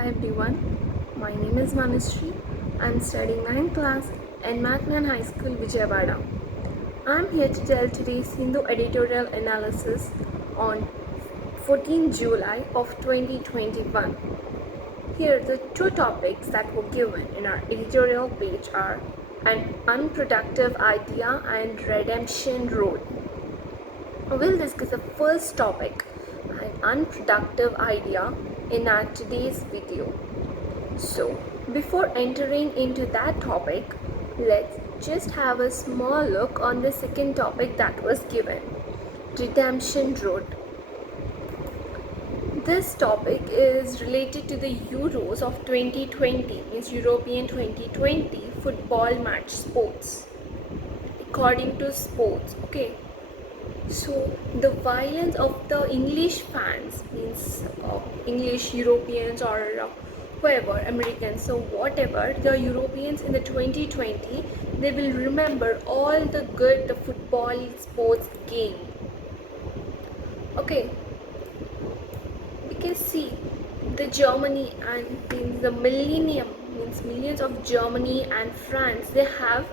Hi everyone, my name is Manushree. I am studying 9th class in Macnan High School, Vijayawada. I am here to tell today's Hindu editorial analysis on 14 July of 2021. Here the two topics that were given in our editorial page are an unproductive idea and redemption road. We'll discuss the first topic, an unproductive idea, in our today's video. So, before entering into that topic, let's just have a small look on the second topic that was given, redemption road. This topic is related to the Euros of 2020, means European 2020 football match sports. According to sports, okay. So the violence of the English fans, means English Europeans or whoever, Americans, so whatever, the Europeans in the 2020, they will remember all the good the football sports game. Okay, because see, the Germany and means the millennium, means millions of Germany and France, they have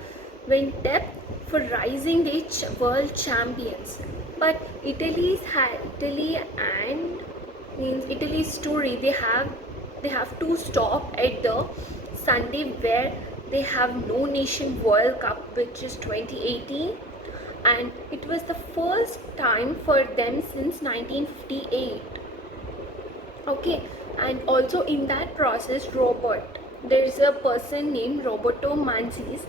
went depth for rising the world champions. But Italy and means Italy's story, they have to stop at the Sunday where they have no nation World Cup, which is 2018, and it was the first time for them since 1958. Okay, and also in that process, there's a person named Roberto Mancini.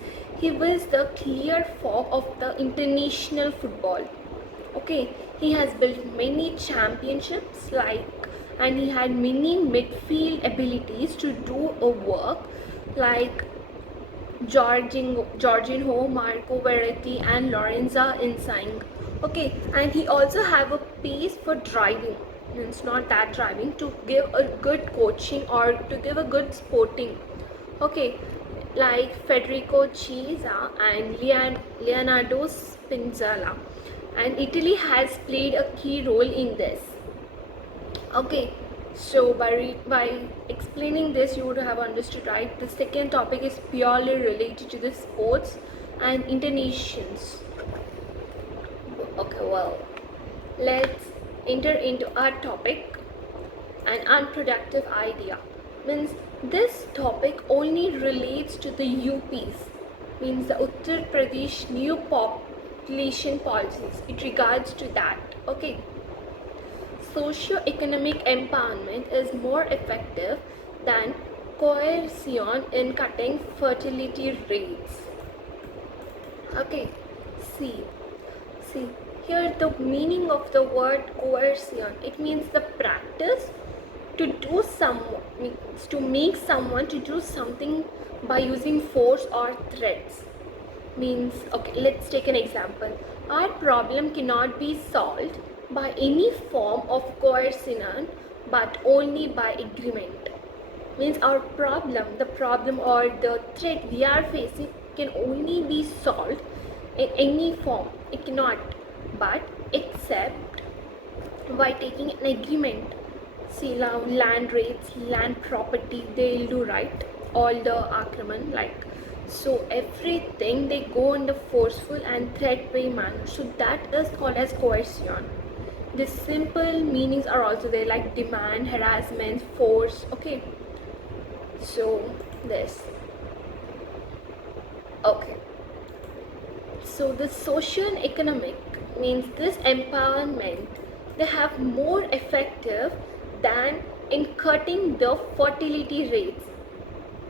He was the clear form of the international football. Okay, he has built many championships, and he had many midfield abilities to do a work like Jorginho, Marco Verratti and Lorenzo Insigne. Okay, and he also have a pace for driving, means not that driving, to give a good coaching or to give a good sporting. Okay, like Federico Chiesa and Leonardo Spinazzola, and Italy has played a key role in this. Okay, so by explaining this, you would have understood, right? The second topic is purely related to the sports and internations. Okay, well, let's enter into our topic, an unproductive idea. Means this topic only relates to the UPs, means the Uttar Pradesh new population policies. It regards to that. Okay. Socio-economic empowerment is more effective than coercion in cutting fertility rates. Okay, see here the meaning of the word coercion. It means the practice to do to make someone to do something by using force or threats. Means, okay, let's take an example. Our problem cannot be solved by any form of coercion but only by agreement. Means our the problem or the threat we are facing can only be solved in any form. It cannot, but except by taking an agreement. See, now land rates, land property, they'll do, right, all the akraman, like, so everything they go in the forceful and threat way manner, so that is called as coercion. The simple meanings are also there, like demand, harassment, force. Okay, so this, okay, so the social and economic means this empowerment, they have more effective than in cutting the fertility rates.